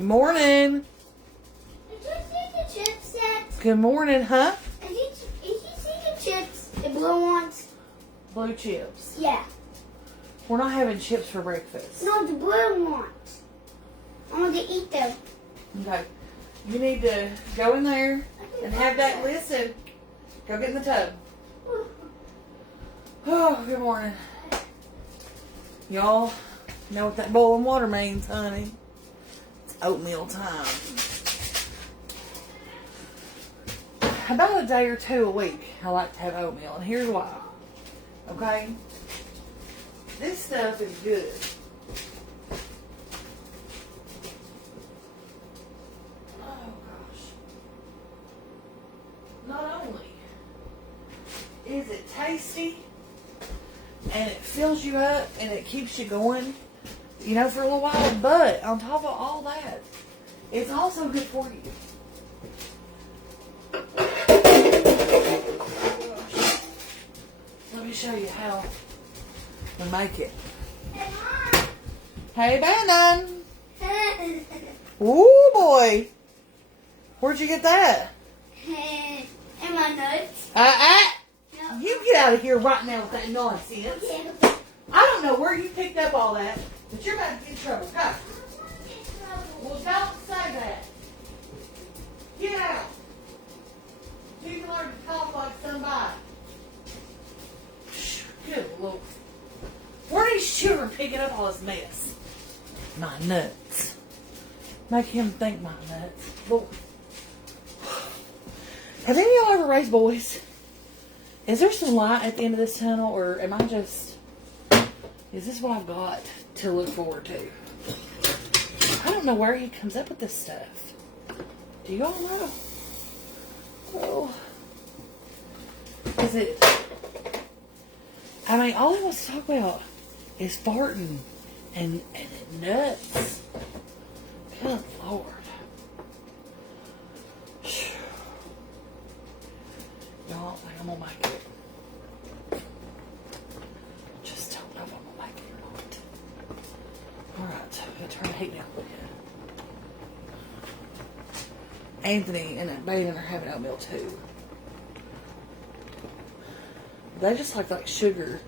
Good morning. Did you see the chips yet? Good morning, huh? Did you see the chips? The blue ones? Blue chips. Yeah. We're not having chips for breakfast. No, the blue ones. I want to eat them. Okay. You need to go in there and have that. Listen. Go get in the tub. Oh, good morning. Y'all know what that boiling water means, honey. It's oatmeal time. About a day or two a week, I like to have oatmeal, and here's why. Okay? This stuff is good. Oh, gosh. Not only is it tasty, and it fills you up, and it keeps you going, you know, for a little while, but on top of all that, it's also good for you. Let me show you how we make it. Hey, Bannon. Ooh, boy. Where'd you get that? And my nuts. No. You get out of here right now with that nonsense. Yeah. I don't know where you picked up all that, but you're about to get in trouble. Go. Well, don't say that. Get out. You can learn to talk like somebody. Good Lord. Where are these children picking up all this mess? My nuts. Make him think my nuts. Lord. Have any of y'all ever raised boys? Is there some light at the end of this tunnel, or am I just... Is this what I've got to look forward to? I don't know where he comes up with this stuff. Do y'all know? Oh. Is it... I mean, all he wants to talk about is farting and nuts. Good Lord. Y'all think I'm gonna make it. Just don't know if I'm gonna make it or not. Alright, I'm gonna turn the heat down a bit. Anthony and Baden are having oatmeal too. They just like sugar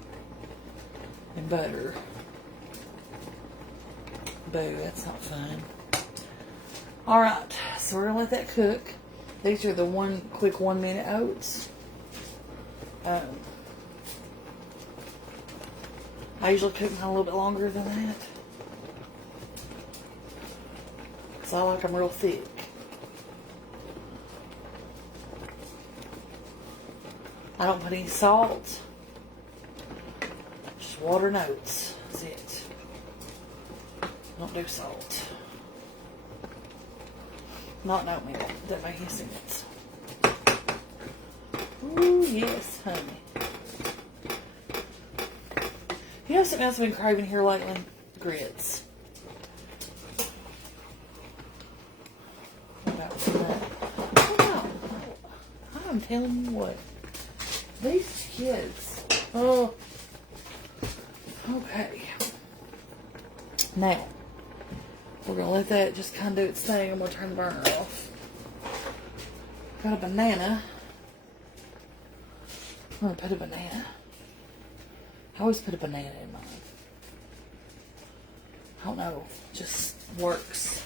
and butter. Boo, that's not fun. Alright, so we're gonna let that cook. These are the quick 1 minute oats. I usually cook mine a little bit longer than that, because I like them real thick. I don't put any salt. Just water and oats. That's it. Don't do salt. Not in oatmeal. Doesn't make any sense. Ooh, yes, honey. You know something else I've been craving here lately? Grits. What about that? Oh, I'm telling you what. These kids. Oh. Okay. Now, we're going to let that just kind of do its thing. I'm going to turn the burner off. Got a banana. I'm going to put a banana. I always put a banana in mine. I don't know. It just works.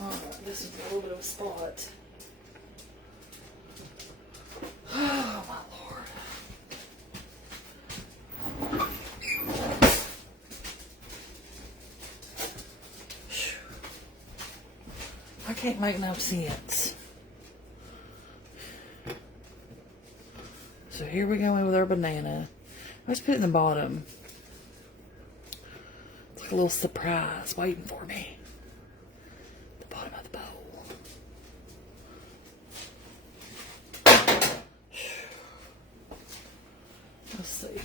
Alright, this is a little bit of a spot. Oh, my Lord. I can't make no sense. So here we go in with our banana. Let's put it in the bottom. It's like a little surprise waiting for me. The bottom of the bowl. Let's see.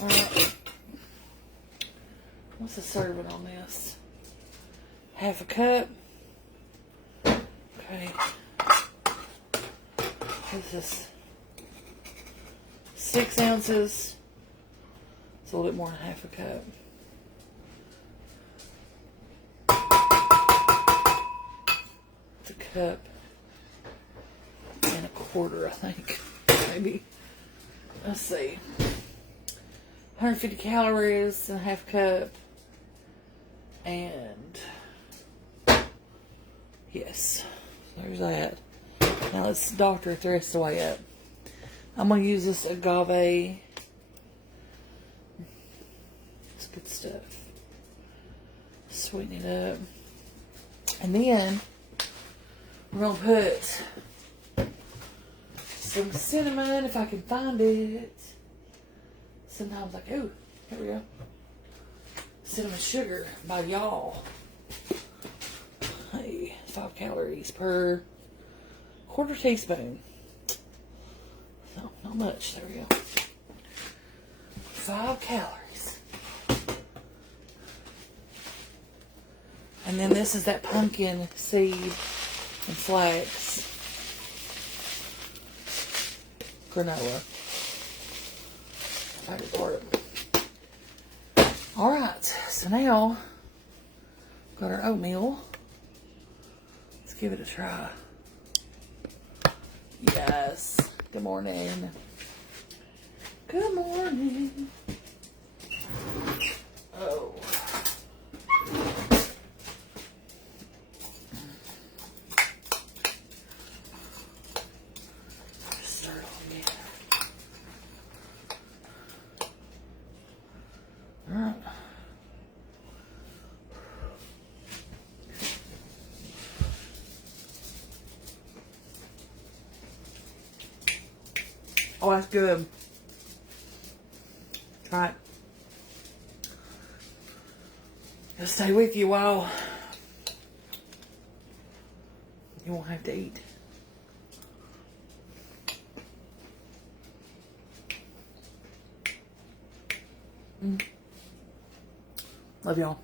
Alright. What's the serving on this? Half a cup. Okay. This is 6 ounces It's a little bit more than half a cup. It's a cup and a quarter, I think. Maybe. Let's see. 150 calories and a half cup. And yes, there's that. Now let's doctor it the rest of the way up. I'm going to use this agave. It's good stuff. Sweeten it up. And then we're going to put some cinnamon, if I can find it. Sometimes like, oh, here we go. Cinnamon sugar by y'all. Hey, 5 calories per quarter teaspoon. So, not much. There we go. 5 calories. And then this is that pumpkin seed and flax granola. Favorite part. Alright, so now got our oatmeal. Let's give it a try. Yes. Good morning. Good morning. Oh. Start on again. Alright. Oh, that's good. Alright. I'll stay with you while you won't have to eat. Love y'all.